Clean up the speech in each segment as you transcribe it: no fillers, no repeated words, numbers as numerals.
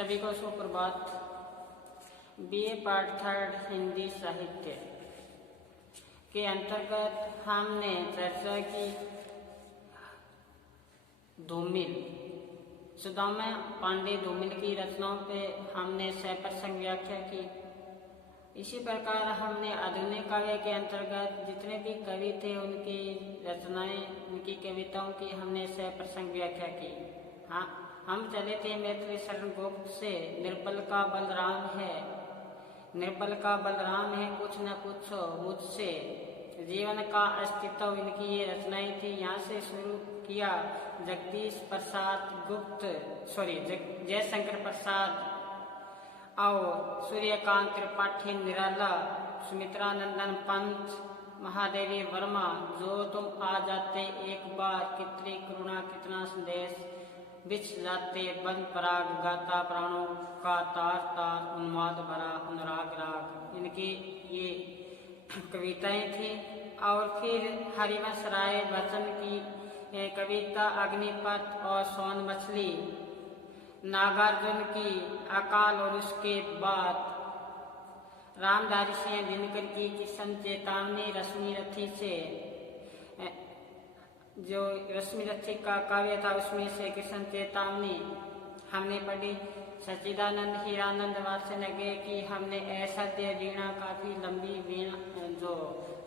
सभी को सुप्रभात। बीए पार्ट 3 हिंदी साहित्य के अंतर्गत हमने चर्चा की धूमिल, सुदामा पांडे धूमिल की रचनाओं पे हमने सप्रसंग व्याख्या की। इसी प्रकार हमने आधुनिक काव्य के अंतर्गत जितने भी कवि थे उनकी रचनाएं, उनकी कविताओं की हमने सप्रसंग व्याख्या की। हाँ, हम चले थे मैथिली शरण गुप्त से। निर्बल का बलराम है, निर्बल का बलराम है, कुछ न पूछो मुझसे, जीवन का अस्तित्व, इनकी ये रचनाएं थी। यहाँ से शुरू किया जगदीश प्रसाद गुप्त, जयशंकर प्रसाद और सूर्यकांत त्रिपाठी निराला, सुमित्रा नंदन पंत, महादेवी वर्मा, जो तुम आ जाते एक बार, कितनी करुणा कितना संदेश, बिछ जाते बंद पराग, गाता प्राणों का तार तार, उन्माद भरा अनुराग राग, इनकी ये कविताएं थी। और फिर हरिवंश राय बच्चन की कविता अग्निपथ और सोन मछली, नागार्जुन की अकाल और उसके बाद, रामधारी सिंह दिनकर की किशन चेतावनी, रश्मि रथी से जो रश्मि रथी का काव्य था उसमें से किशन चेतावनी हमने पढ़ी। सच्चिदानंद हीरानंद वात्सल्य की हमने ऐसा दे वीणा, काफी लंबी वीणा जो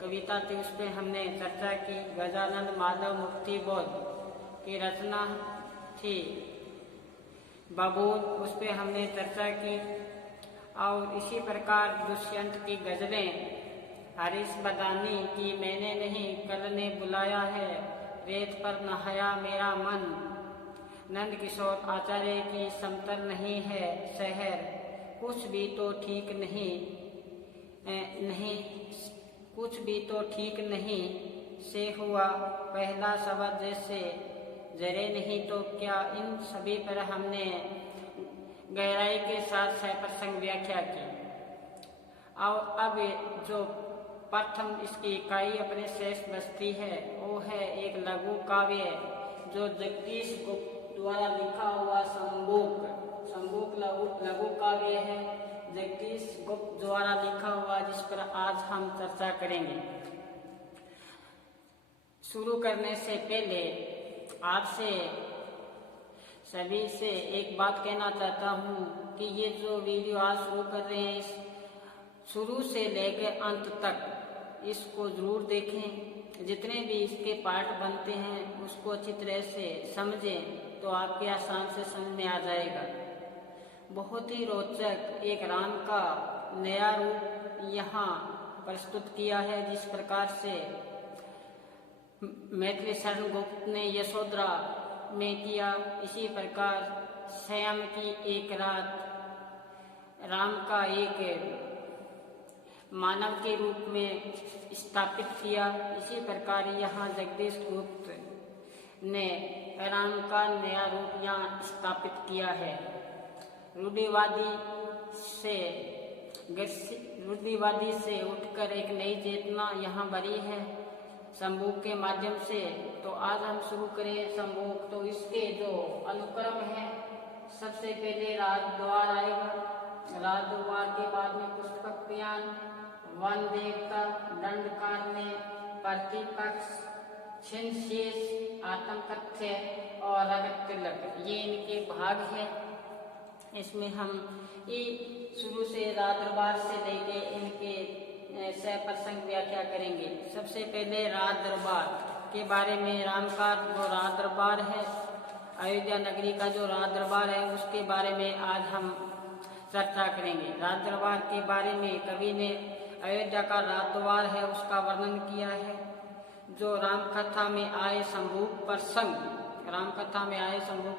कविता थी उस पर हमने चर्चा की। गजानंद माधव मुक्ति बोध की रचना थी बबूल, उस पर हमने चर्चा की। और इसी प्रकार दुष्यंत की गजलें, हरीश बदानी की मैंने नहीं कल ने बुलाया है, रेत पर नहाया मेरा मन, नंद किशोर आचार्य की समतल नहीं है शहर, कुछ भी तो ठीक नहीं, कुछ भी तो ठीक नहीं से हुआ पहला शब्द जैसे जरे नहीं तो क्या, इन सभी पर हमने गहराई के साथ सप्रसंग व्याख्या की। और अब जो प्रथम इसकी इकाई अपने शेष बचती है वो है एक लघु काव्य जो जगदीश गुप्त द्वारा लिखा हुआ संबूक लघु काव्य है, जगदीश गुप्त द्वारा लिखा हुआ, जिस पर आज हम चर्चा करेंगे। शुरू करने से पहले आपसे सभी से एक बात कहना चाहता हूँ कि ये जो वीडियो आज शुरू कर रहे हैं, शुरू से लेकर अंत तक इसको जरूर देखें। जितने भी इसके पार्ट बनते हैं उसको अच्छी तरह से समझें तो आपके आसान से समझ में आ जाएगा। बहुत ही रोचक एक राम का नया रूप यहाँ प्रस्तुत किया है। जिस प्रकार से मैथिली शरण गुप्त ने यशोधरा में किया, इसी प्रकार श्याम की एक रात राम का एक मानव के रूप में स्थापित किया। इसी प्रकार यहाँ जगदीश गुप्त ने राम का नया रूप यहाँ स्थापित किया है। रूढ़िवादी से उठकर एक नई चेतना यहाँ भरी है संबूक के माध्यम से। तो आज हम शुरू करें संबूक। तो इसके जो अनुक्रम है, सबसे पहले राज द्वार आएगा, राज द्वार के बाद में पुष्पक बयान, वन देवता, दंड काटने, प्रतिपक्ष, छिन्न शेष, आत्म कथ्य और रगत तिलक, ये इनके भाग है। इसमें हम शुरू से राज दरबार से लेके इनके सप्रसंग व्याख्या करेंगे। सबसे पहले राज दरबार के बारे में, राम का जो राज दरबार है, अयोध्या नगरी का जो राज दरबार है, उसके बारे में आज हम चर्चा करेंगे। राज दरबार के बारे में कवि ने अयोध्या का राज द्वार है उसका वर्णन किया है। जो रामकथा में आए संभूक प्रसंग, रामकथा में आए संभूक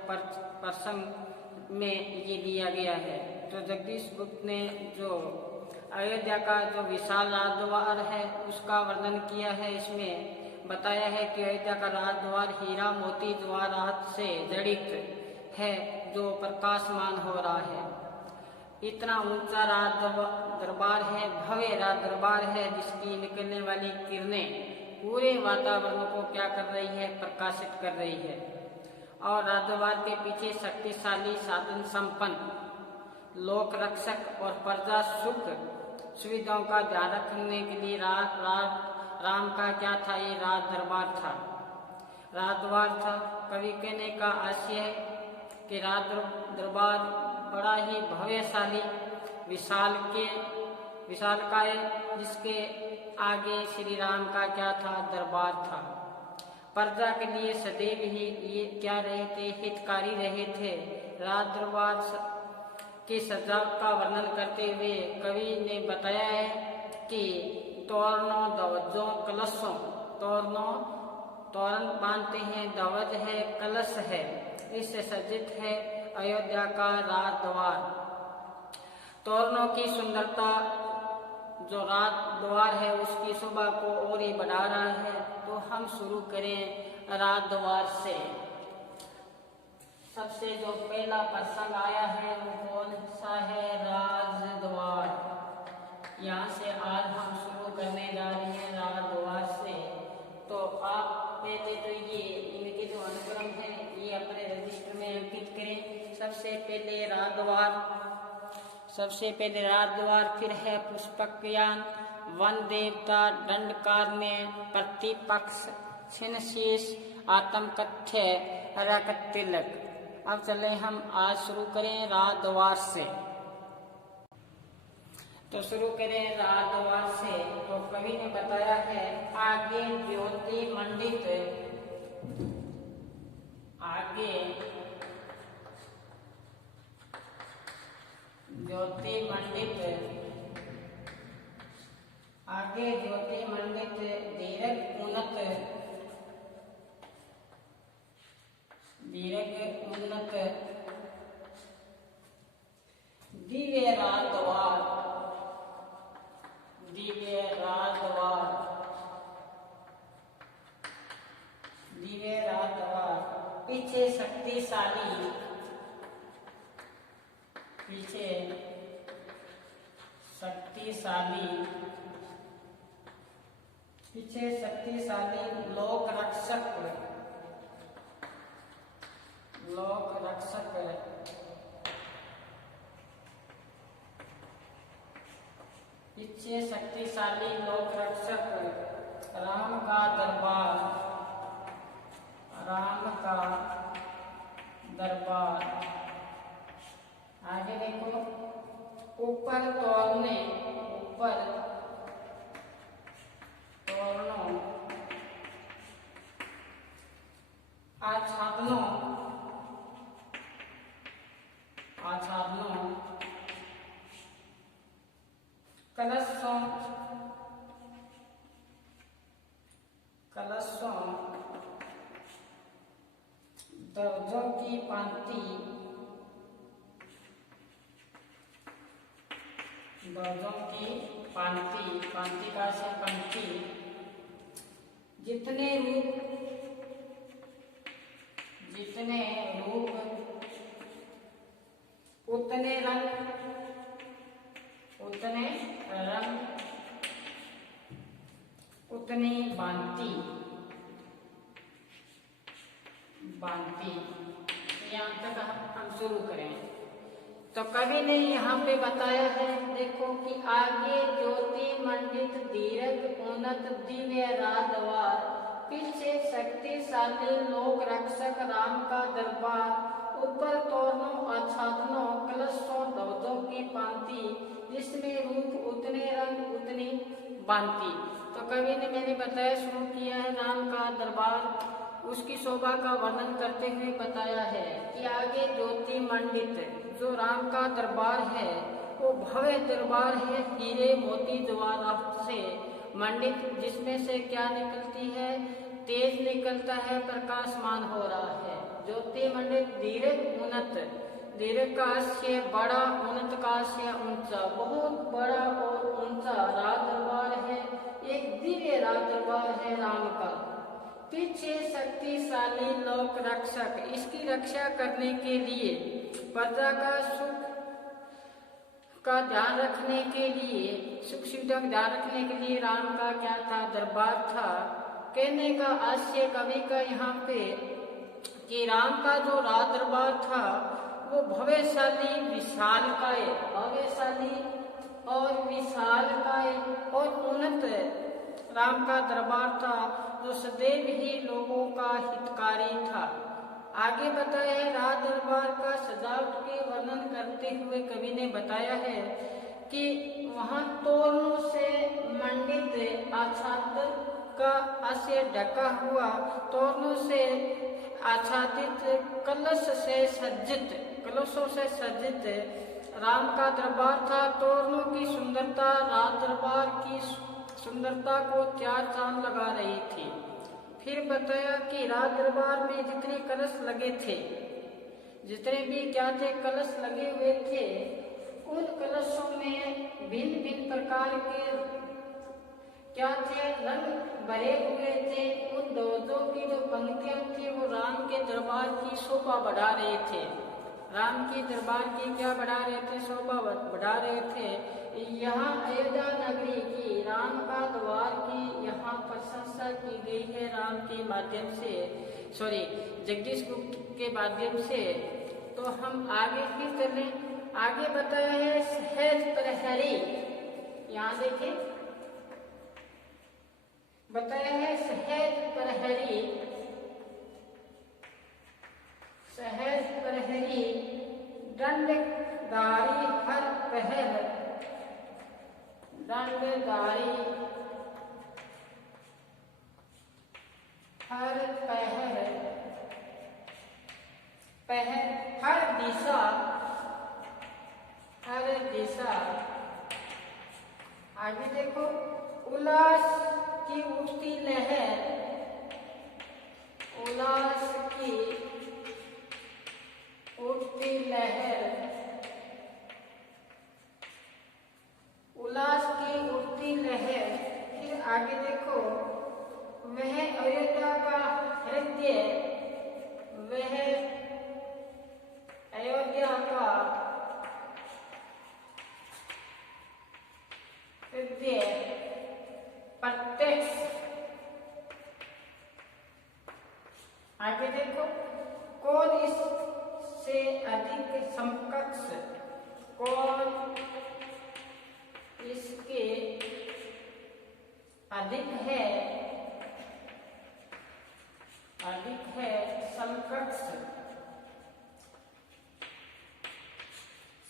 प्रसंग में ये दिया गया है। तो जगदीश गुप्त ने जो अयोध्या का जो विशाल राजद्वार है उसका वर्णन किया है। इसमें बताया है कि अयोध्या का राजद्वार हीरा मोती जवाहरात से जड़ित है जो प्रकाशमान हो रहा है। इतना ऊंचा राज दरबार है, भव्य राज दरबार है, जिसकी निकलने वाली किरणें पूरे वातावरण को क्या कर रही है, प्रकाशित कर रही है। और राज दरबार के पीछे शक्तिशाली साधन संपन्न लोक रक्षक और प्रजा सुख सुविधाओं का ध्यान रखने के लिए राम का क्या था, ये राज दरबार था। राज दरबार था। कवि कहने का आशय है कि राज दरबार बड़ा ही भव्यशाली विशालकाय, जिसके आगे श्री राम का क्या था, दरबार था। प्रजा के लिए सदैव ही ये क्या रहे थे, हितकारी रहे थे। राज दरबार की सजावट का वर्णन करते हुए कवि ने बताया है कि तोरणों, ध्वजों, कलशों, तोरण बांधते हैं, ध्वज है, कलश है, इससे सज्जित है अयोध्या का राज द्वार। तोरणों की सुंदरता जो राज द्वार है उसकी शोभा को और ही बढ़ा रहा है। तो हम शुरू करें राज द्वार से। सबसे जो पहला प्रसंग आया है वो कौन सा है, राज द्वार। यहाँ से आज हम शुरू करने जा रहे हैं राज द्वार से। तो आप पहले तो ये इनके जो अनुक्रम है ये अपने रजिस्टर में अंकित करें। सबसे पहले राज द्वार, फिर है पुष्पकयान, वन देवता, दंडकारण्य, प्रतिपक्ष, छिन्नशीष, आत्मकथ्य, रक्त तिलक। अब चले हम आज शुरू करें राज द्वार से। तो शुरू करें राज द्वार से। तो कवि ने बताया है आगे ज्योति मंडित, आगे ज्योति मंडित दीर्घ उन्नत दिव्य राज द्वार, पीछे शक्तिशाली, लोक रक्षक, पीछे शक्तिशाली लोक रक्षक, राम का दरबार। आगे देखो, ऊपर तोरणों, आच्छादनों, कलशों, ध्वजों की पंक्ति, पंक्ति का से पंक्ति, जितने रूप उतने रंग, उतनी भांति। यहाँ तक हम शुरू करें। तो कवि ने यहाँ पे बताया है, देखो कि आगे ज्योति मंडित दीर्घ उन्नत दिव्य राज द्वार, पीछे शक्तिशाली लोक रक्षक राम का दरबार, ऊपर तोरणों, आच्छादनों, कलशों, ध्वजों की पंक्ति, जिसमें रूप उतने रंग उतनी भांति। तो कवि ने मैंने बताया शुरू किया है राम का दरबार, उसकी शोभा का वर्णन करते हुए बताया है कि आगे ज्योति मंडित जो राम का दरबार है वो भव्य दरबार है, हीरे मोती जवाहरात से मंडित, जिसमें से क्या निकलती है, तेज निकलता है, प्रकाशमान हो रहा है। ज्योति मंडित दीर्घ का आशय बड़ा, उन्नत का आशय ऊंचा, बहुत बड़ा और ऊंचा राज दरबार है, एक दिव्य राज दरबार है राम का। पीछे शक्तिशाली लोक रक्षक, इसकी रक्षा करने के लिए, प्रजा का सुख का ध्यान रखने के लिए, सुख सुविधा का ध्यान रखने के लिए राम का क्या था, दरबार था। कहने का आशय कवि का यहाँ पे कि राम का जो राज दरबार था वो भव्यशाली विशालकाय, भव्यशाली और विशालकाय और उन्नत राम का दरबार था, जो सदैव ही लोगों का हितकारी था। आगे बताया है, राज दरबार का सजावट के वर्णन करते हुए कवि ने बताया है कि वहाँ तोरणों से मंडित आच्छादन का से ढका हुआ, तोरणों से आच्छादित कलशों से सज्जित राम का दरबार था। तोरणों की सुंदरता राज दरबार की सुंदरता को चार चांद लगा रही थी। फिर बताया कि राज दरबार में जितने कलश लगे थे, जितने भी क्या थे कलश लगे हुए थे, उन कलशों में भिन्न भिन्न प्रकार के क्या थे, रंग भरे हुए थे। उन ध्वजों की जो पंक्तियां थी वो राम के दरबार की शोभा बढ़ा रहे थे, राम के दरबार की क्या बढ़ा रहे थे, शोभा बढ़ा रहे थे। यहाँ अयोध्या नगरी की राम का द्वार की यहाँ प्रशंसा की गई है राम के माध्यम से, जगदीश गुप्त के माध्यम से। तो हम आगे फिर चलें। आगे बताया है सहज प्रहरी, यहाँ देखिए बताया है सहज प्रहरी, सहज प्रहरी दंडधारी हर पहर, दंडधारी हर पहर, पहर हर दिशा, हर दिशा। आगे देखो, उल्लास की उठती लहर, उल्लास की उठती लहर, उल्लास की उठती लहर। फिर आगे देखो, वह अयोध्या का हृदय, वह अयोध्या का हृदय प्रत्यक्ष। आगे देखो, कौन इससे अधिक समकक्ष, कौन इसके अधिक है, अधिक है समकक्ष,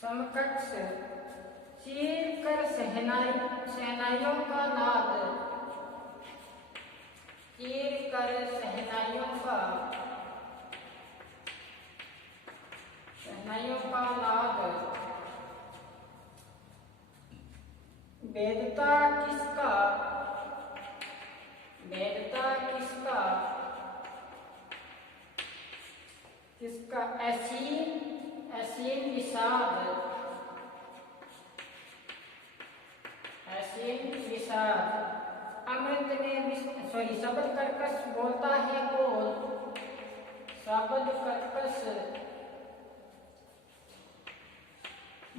समकक्ष। चीर कर सहनाइयों का नाद, चीर कर सहनाइयों का नाद। वेदता किसका, वेदता किसका, किसका असीम, असीम विषाद, असीम विषाद। अमृत में शब्द कर्कश बोलता है कौन, शब्द कर्कश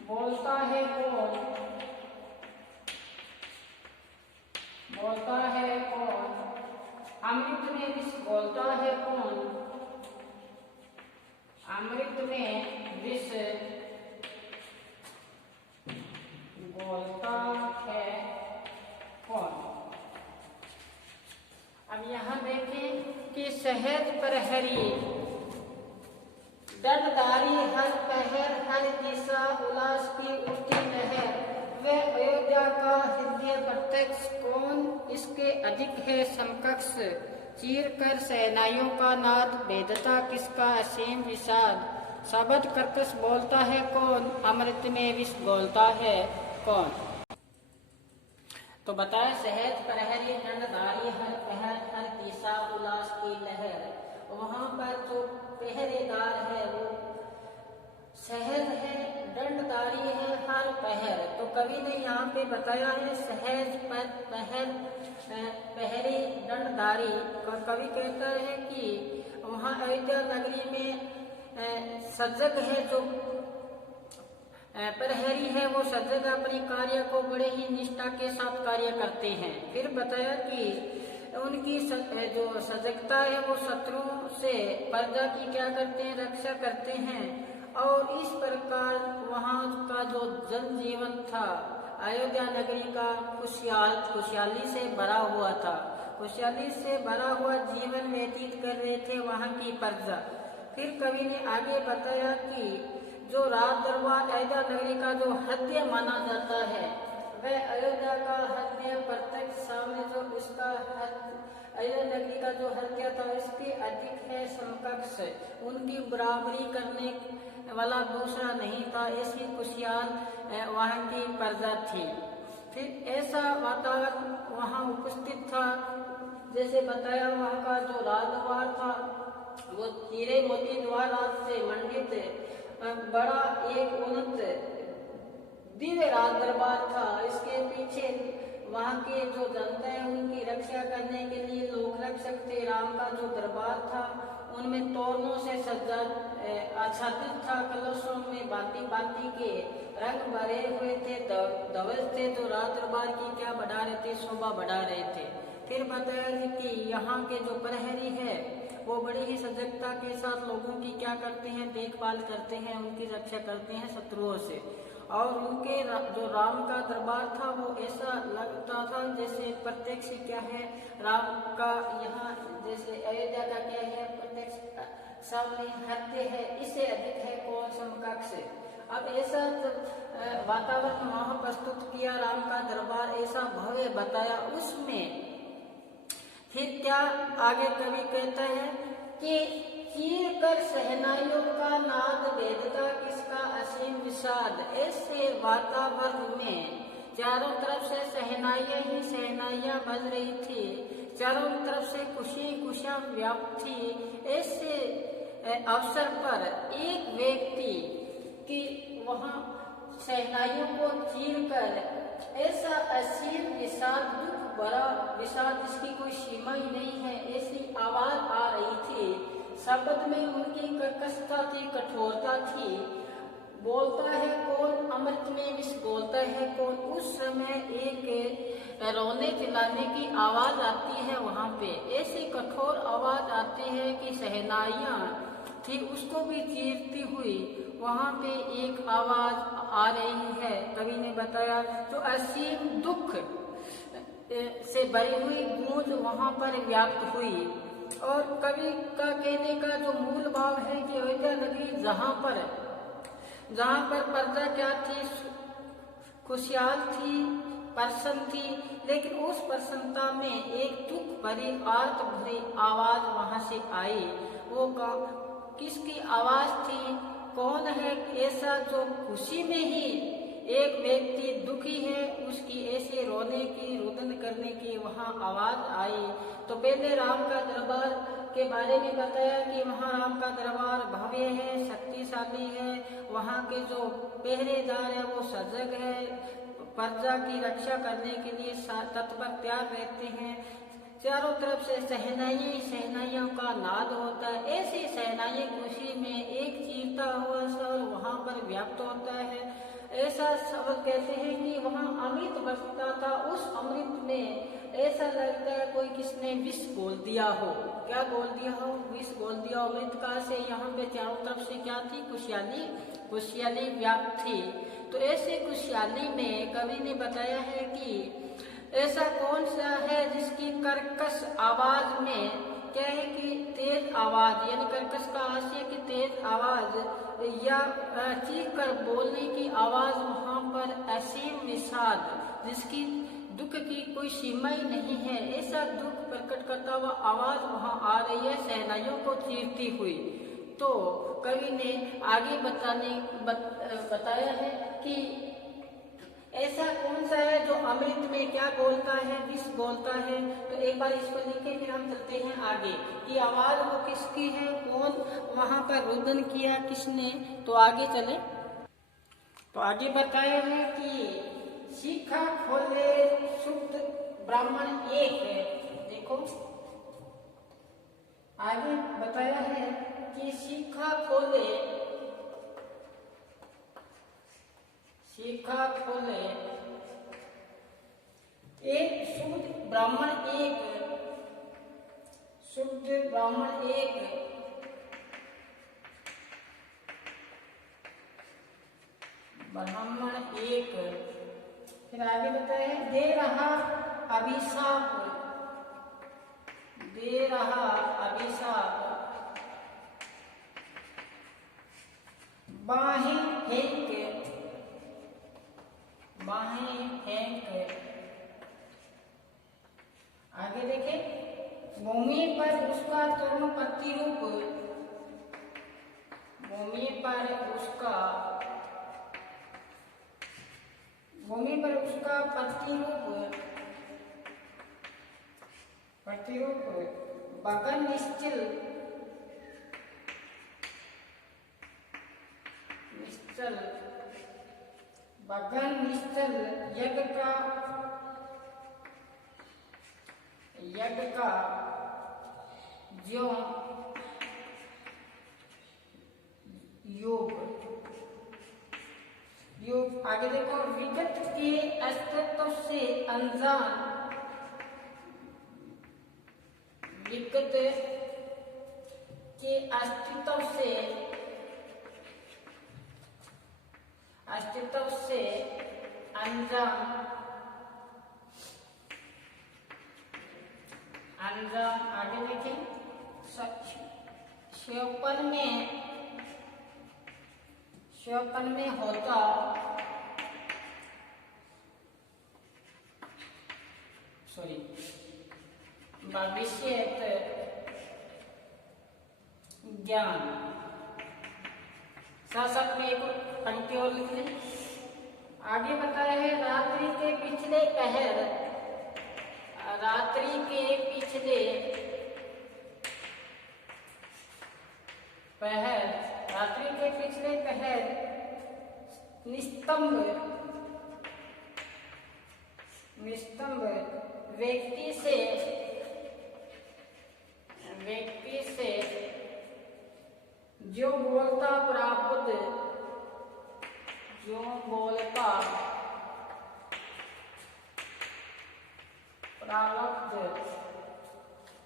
बोलता है कौन, बोलता है कौन, अमृत में विष बोलता है कौन, अमृत में विष बोलता है कौन। अब यहाँ देखें कि सहज प्रहरी दंडधारी हर पहर हर दिशा, उल्लास की उठती लहर, वह अयोध्या का हृदय प्रत्यक्ष, कौन इसके अधिक है समकक्ष। चीर कर सहनाइयों का नाद, वेदता किसका असीम विषाद, शब्द कर्कश बोलता है कौन, अमृत में विष बोलता है कौन। तो बताए सहज प्रहरी दंडधारी हर पहर हर दिशा, उल्लास की लहर। वहाँ पर जो पहरेदार है वो सहज है, दंडधारी है हर पहर। तो कवि ने यहाँ पे बताया है सहज पहर पहरी दंडधारी। कवि कहता है कि वहाँ अयोध्या नगरी में सजग है, जो प्रहरी है वो सजग अपने कार्य को बड़े ही निष्ठा के साथ कार्य करते हैं। फिर बताया कि उनकी जो सजगता है वो शत्रुओं से प्रजा की क्या करते हैं, रक्षा करते हैं। और इस प्रकार वहाँ का जो जनजीवन था अयोध्या नगरी का खुशहाली से भरा हुआ था, खुशहाली से भरा हुआ जीवन व्यतीत कर रहे थे वहाँ की प्रजा। फिर कवि ने आगे बताया कि जो राज दरबार अयोध्या नगरी का जो हृदय माना जाता है, वह अयोध्या का हृदय प्रत्यक्ष सामने जो इसका अयोध्या नगरी का जो हृदय था इसके अधिक है समकक्ष, उनकी बराबरी करने वाला दूसरा नहीं था। ऐसी खुशहाल वहाँ की प्रजा थी। फिर ऐसा वातावरण वहाँ उपस्थित था, जैसे बताया वहाँ का जो राजद्वार था वो हीरे मोती द्वार से मंडित बड़ा एक उन्नत दिव्य राज दरबार था। इसके पीछे वहाँ के जो जनता है उनकी रक्षा करने के लिए लोक रक्षक थे। राम का जो दरबार था उनमें तोरणों से सज्जा आच्छादित था, कलशों में भांति भांति के रंग भरे हुए थे, ध्वज थे जो राज दरबार की क्या बढ़ा रहे थे, शोभा बढ़ा रहे थे। फिर बताया कि यहाँ के जो प्रहरी है वो बड़ी ही सजगता के साथ लोगों की क्या करते हैं, देखभाल करते हैं, उनकी रक्षा करते हैं शत्रुओं से। और उनके जो राम का दरबार था वो ऐसा लगता था जैसे प्रत्यक्ष क्या है राम का यहाँ जैसे अयोध्या का क्या है प्रत्यक्ष सामने हृदय है, इससे अधिक है कौन समकक्ष। अब ऐसा वातावरण वहाँ प्रस्तुत किया, राम का दरबार ऐसा भव्य बताया। उसमें फिर क्या आगे कवि कहता है कि चीर कर सहनाइयों का नाद वेदता किसका असीम विषाद। ऐसे वातावरण में चारों तरफ से सहनाइयाँ ही सहनाइयाँ बज रही थी, चारों तरफ से खुशी खुशियाँ व्याप्त थी। ऐसे अवसर पर एक व्यक्ति की वहाँ सहनाइयों को चीर कर ऐसा असीम विषाद, दुख भरा विषाद जिसकी कोई सीमा ही नहीं है, ऐसी आवाज आ रही थी। शब्द में उनकी कर्कशता थी, कठोरता थी। बोलता है कौन, अमृत में विष बोलता है कौन। उस समय एक रोने चिल्लाने की आवाज आती है वहाँ पे, ऐसी कठोर आवाज आती है कि सहनाइयाँ थी उसको भी चीरती हुई वहाँ पे एक आवाज आ रही है। कवि ने बताया जो असीम दुख से भरी हुई गूंज वहाँ पर व्याप्त हुई। और कवि का कहने का जो मूल भाव है कि अयोध्या नगरी जहाँ पर प्रजा क्या थी, खुशहाल थी, प्रसन्न थी, लेकिन उस प्रसन्नता में एक दुख भरी आर्त भरी आवाज वहां से आई। वो किसकी आवाज थी, कौन है ऐसा जो खुशी में ही एक व्यक्ति दुखी है, उसकी ऐसे रोने की रुदन करने की वहाँ आवाज आई। तो पहले राम का दरबार के बारे में बताया कि वहाँ राम का दरबार भव्य है, शक्तिशाली है, वहाँ के जो पहरेदार है वो सजग है, प्रजा की रक्षा करने के लिए तत्पर तैयार रहते हैं। चारों तरफ से सहनाइयों का नाद होता है। ऐसी सहनाई खुशी में एक चीरता हुआ स्वर वहाँ पर व्याप्त होता है। ऐसा शब्द कहते हैं कि वहाँ अमृत बरसता था, उस अमृत में ऐसा लगता है कोई किसने विष घोल दिया हो। क्या घोल दिया हो? विष घोल दिया। अमृत का से यहाँ पे चारों तरफ से क्या थी, खुशहाली व्याप्त थी। तो ऐसे खुशहाली में कवि ने बताया है कि ऐसा कौन सा है जिसकी कर्कश आवाज में क्या है कि तेज आवाज, यानी कर्कश का आशय की तेज आवाज या चीख कर बोलने की आवाज वहाँ पर असीम विषाद, जिसकी दुख की कोई सीमा ही नहीं है, ऐसा दुख प्रकट करता हुआ आवाज वहाँ आ रही है, सहनाइयों को चीरती हुई। तो कवि ने आगे बताया है कि ऐसा कौन सा है जो अमृत में क्या बोलता है, विष बोलता है। तो एक बार इस पर लिखे, फिर हम चलते हैं आगे कि आवाज वो किसकी है, कौन वहां पर रुदन किया किसने। तो आगे चले तो आगे बताया है कि शिखा खोले शुद्ध ब्राह्मण एक है। देखो आगे बताया है कि शिखा खोले एक शुद्ध ब्राह्मण एक ब्राह्मण एक, फिर आगे बताए दे रहा अभिशाप, दे रहा अभिशाप, बाहें फेंक, बाहें फेंक। आगे देखें भूमि पर उसका तरुण प्रतिरूप, भूमि पर उसका, भूमि पर उसका प्रतिरूप, प्रतिरूप बगन निश्चल, निश्चल, बगन निश्चल यज्ञ का, यज्ञ का ज्यों योग, योग। आगे देखो विगत के अस्तित्व से अनजान, विगत के अस्तित्व से, अस्तित्व से अनजान, अनजान। आगे देखें श्योपन में, श्योपन में होता, सॉरी भविष्य ज्ञान। साथ में एक पंक्ति और लिख लें। आगे बताया है रात्रि के पिछले पहर, रात्रि के पिछले पहर, रात्रि के पिछले पहर निस्तंभ, निस्तंभ व्यक्ति से, व्यक्ति से जो बोलता प्राप्त, जो बोलता प्रारब्ध।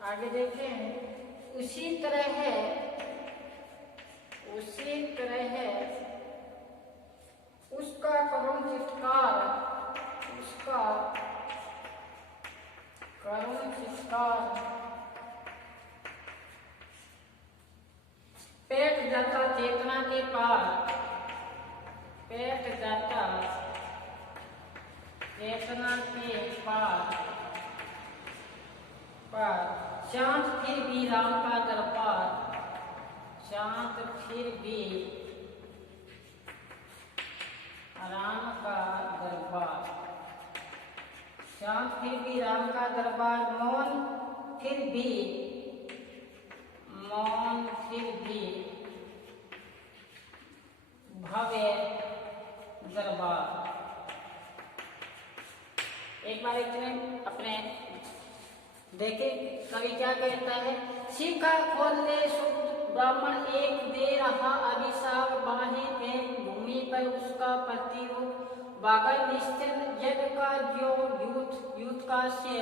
आगे देखें उसी तरह है, उसी तरह है उसका करुण चित्कार, उसका करुण चित्कार पेट जाता चेतना के पार, पेट जाता चेतना के पार, पार। शांत फिर भी राम का दरबार, शांत फिर भी राम का दरबार, शांत फिर भी राम का दरबार। मौन फिर भी, मौन फिर भी भव्य दरबार। एक बार इतने अपने देखे कवि क्या कहता है। शिखा खोल ले शुद्ध ब्राह्मण एक दे रहा अभिशाप, बाहें फेंक भूमि पर उसका प्रतिरूप, बागर निश्चल यज्ञ का जो यूथ, यूथ का से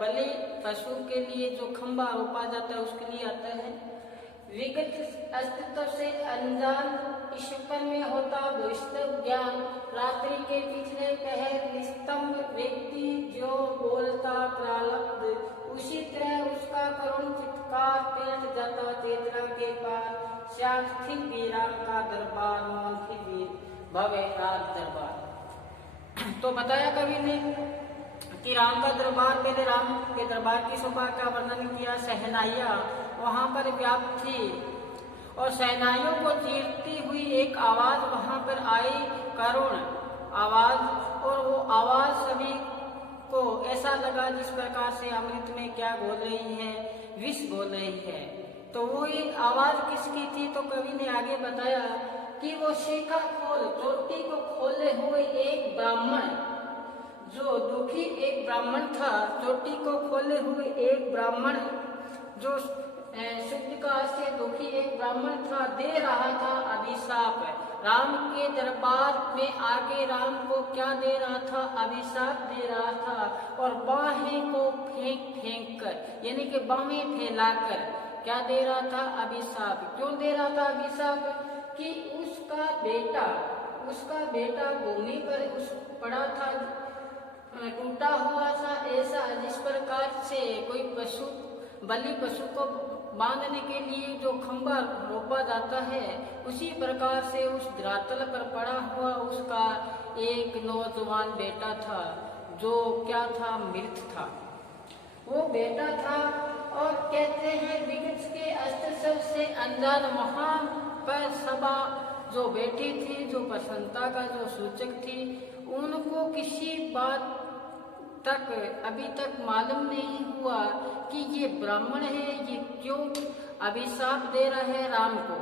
बलि पशु के लिए जो खंबा रोपा जाता है उसके लिए आता है। विगत अस्तित्व से अनजान ईश्वर में होता भविष्य ज्ञान, रात्रि के पिछले पहर निस्तंभ व्यक्ति जो बोलता प्रारब्ध, उसी तरह उसका करुण चित्कार पेट जाता चेतना के पार। शांत फिर भी राम का दरबार, मौन फिर भी भव्य रात दरबार। तो बताया कवि ने कि राम का दरबार, पहले राम के दरबार की शोभा का वर्णन किया। सहनाइयाँ वहाँ पर व्याप्त थी और सहनाइयों को चीरती हुई एक आवाज वहाँ पर आई, करुण आवाज, और वो आवाज सभी को ऐसा लगा जिस प्रकार से अमृत में क्या घोल रही है, विष घोल रही है। तो वो ये आवाज किसकी थी? तो कवि ने आगे बताया कि वो शिखा खोल, चोटी को खोले हुए एक ब्राह्मण, जो दुखी एक ब्राह्मण था, चोटी को खोले हुए एक ब्राह्मण जो शुद्ध का से दुखी एक ब्राह्मण था, दे रहा था अभिशाप। राम के दरबार में आके राम को क्या दे रहा था? अभिशाप दे रहा था। और बाहें को फेंक फेंक कर, यानी कि बाहें फैलाकर क्या दे रहा था? अभिशाप। क्यों दे रहा था अभिशाप? कि उसका बेटा भूमि पर पड़ा था, टूटा हुआ था, ऐसा जिस प्रकार से कोई बलि पशु को बांधने के लिए जो खंभा रोपा जाता है, उसी प्रकार से उस धरातल पर पड़ा हुआ उसका एक नौजवान बेटा था, जो क्या था, मृत था। वो बेटा था और कहते हैं वृक्ष के अस्त्र से अनजान वहां पर सभा जो बैठी थी, जो प्रसन्नता का जो सूचक थी, उनको किसी बात तक अभी तक मालूम नहीं हुआ कि ये ब्राह्मण है, ये क्यों अभिशाप दे रहा है राम को।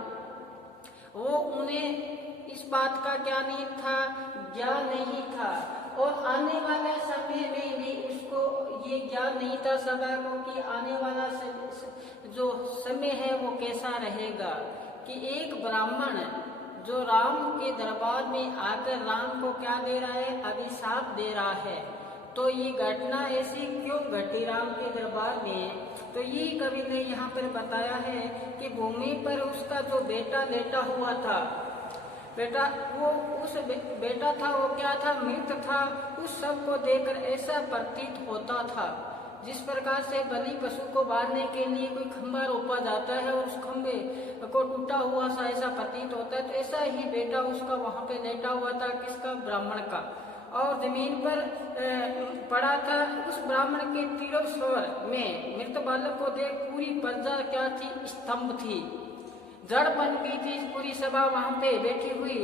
वो उन्हें इस बात का क्या नहीं था, ज्ञान नहीं था, और आने वाला समय में भी उसको ये ज्ञान नहीं था सभा को कि आने वाला जो समय है वो कैसा रहेगा, कि एक ब्राह्मण जो राम के दरबार में आकर राम को क्या दे रहा है, अभिशाप दे रहा है। तो ये घटना ऐसी क्यों घटी राम के दरबार में, तो ये कवि ने यहाँ पर बताया है कि भूमि पर उसका जो बेटा लेटा हुआ था, बेटा था वो क्या था, मृत था। उस सब को देखकर ऐसा प्रतीत होता था जिस प्रकार से बलि पशु को बांधने के लिए कोई खंभा रोपा जाता है और उस खंभे को टूटा हुआ सा ऐसा प्रतीत होता है, तो ऐसा ही बेटा उसका वहां पे लेटा हुआ था, किसका, ब्राह्मण का, और जमीन पर पड़ा था। उस ब्राह्मण के तिरस्वर में मृत बालक को देख पूरी प्रजा क्या थी, स्तंभ थी, जड़ बन गई थी पूरी सभा वहां पे बैठी हुई,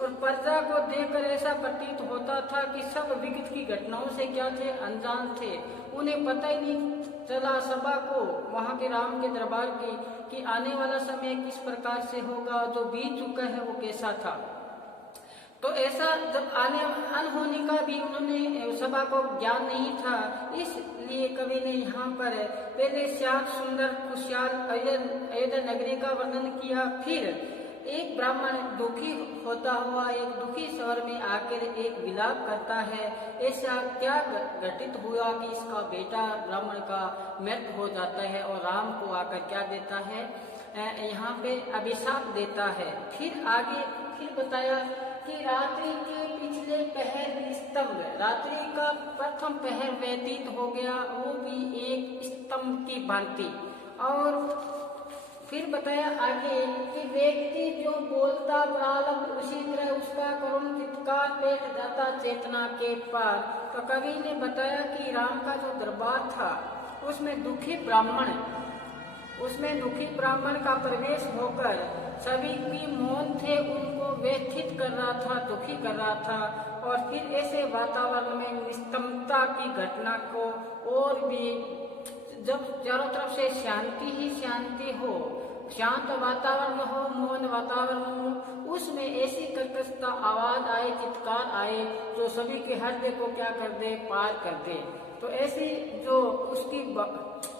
और प्रजा को देखकर ऐसा प्रतीत होता था कि सब विगत की घटनाओं से क्या थे, अनजान थे। उन्हें पता ही नहीं चला सभा को, वहां के राम के दरबार की, कि आने वाला समय किस प्रकार से होगा, जो बीत चुका है वो कैसा था। तो ऐसा जब अनहोनी का भी उन्होंने सभा को ज्ञान नहीं था, इसलिए कवि ने यहाँ पर पहले श्याम सुंदर खुशहाल अयोध्या नगरी का वर्णन किया, फिर एक ब्राह्मण दुखी होता हुआ एक दुखी स्वर में आकर एक विलाप करता है, ऐसा क्या घटित हुआ कि इसका बेटा ब्राह्मण का मृत्यु हो जाता है और राम को आकर क्या देता है, यहाँ पे अभिशाप देता है। फिर आगे फिर बताया कि रात्रि के पिछले पहर स्तंभ, रात्रि का प्रथम पहर व्यतीत हो गया, वो भी एक स्तंभ की भांति। और फिर बताया आगे कि व्यक्ति जो बोलता प्रारंभ उसी तरह उसका करुण चित्कार बैठ जाता चेतना के पार। तो कवि ने बताया कि राम का जो दरबार था उसमें दुखी ब्राह्मण का प्रवेश होकर सभी की मौन थे, उनको व्यथित कर रहा था, दुखी कर रहा था। और फिर ऐसे वातावरण में निस्तंभता की घटना को, और भी जब चारों तरफ से शांति ही शांति हो, शांत वातावरण हो, मौन वातावरण हो, उसमें ऐसी कर्कशता आवाज आए, चित्कार आए, जो सभी के हृदय को क्या कर दे, पार कर दे। तो ऐसी जो उसकी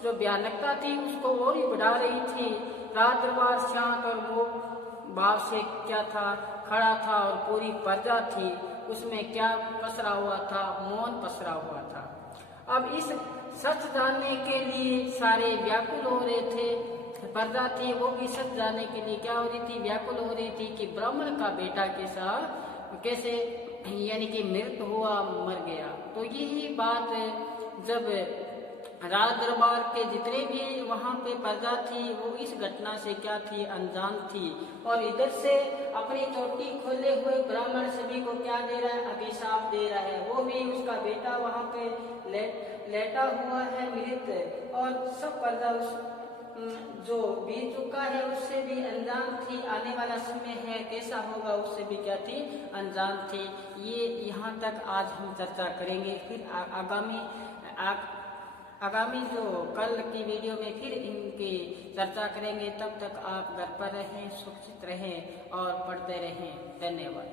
जो भयानकता थी उसको और ही बढ़ा रही थी। रात दरबार शांत और मोह भाव से क्या था, खड़ा था, और पूरी प्रजा थी, उसमें क्या पसरा हुआ था, मौन पसरा हुआ था। अब इस सच जानने के लिए सारे व्याकुल हो रहे थे, प्रजा थी वो भी सच जानने के लिए क्या हो रही थी, व्याकुल हो रही थी कि ब्राह्मण का बेटा कैसे यानी कि मृत हुआ, मर गया। तो यही बात जब राज दरबार के जितने भी वहां पे प्रजा थी वो इस घटना से क्या थी, अनजान थी। और इधर से अपनी चोटी खोले हुए ब्राह्मण सभी को क्या दे रहा है, अभिशाप दे रहा है। वो भी उसका बेटा वहां पे लेटा हुआ है मृत, और सब प्रजा उस जो बीत चुका है उससे भी अनजान थी, आने वाला समय है कैसा होगा उससे भी क्या थी, अनजान थी। ये यहाँ तक आज हम चर्चा करेंगे। फिर आगामी जो कल की वीडियो में फिर इनकी चर्चा करेंगे। तब तक आप घर पर रहें, सुरक्षित रहें और पढ़ते रहें। धन्यवाद।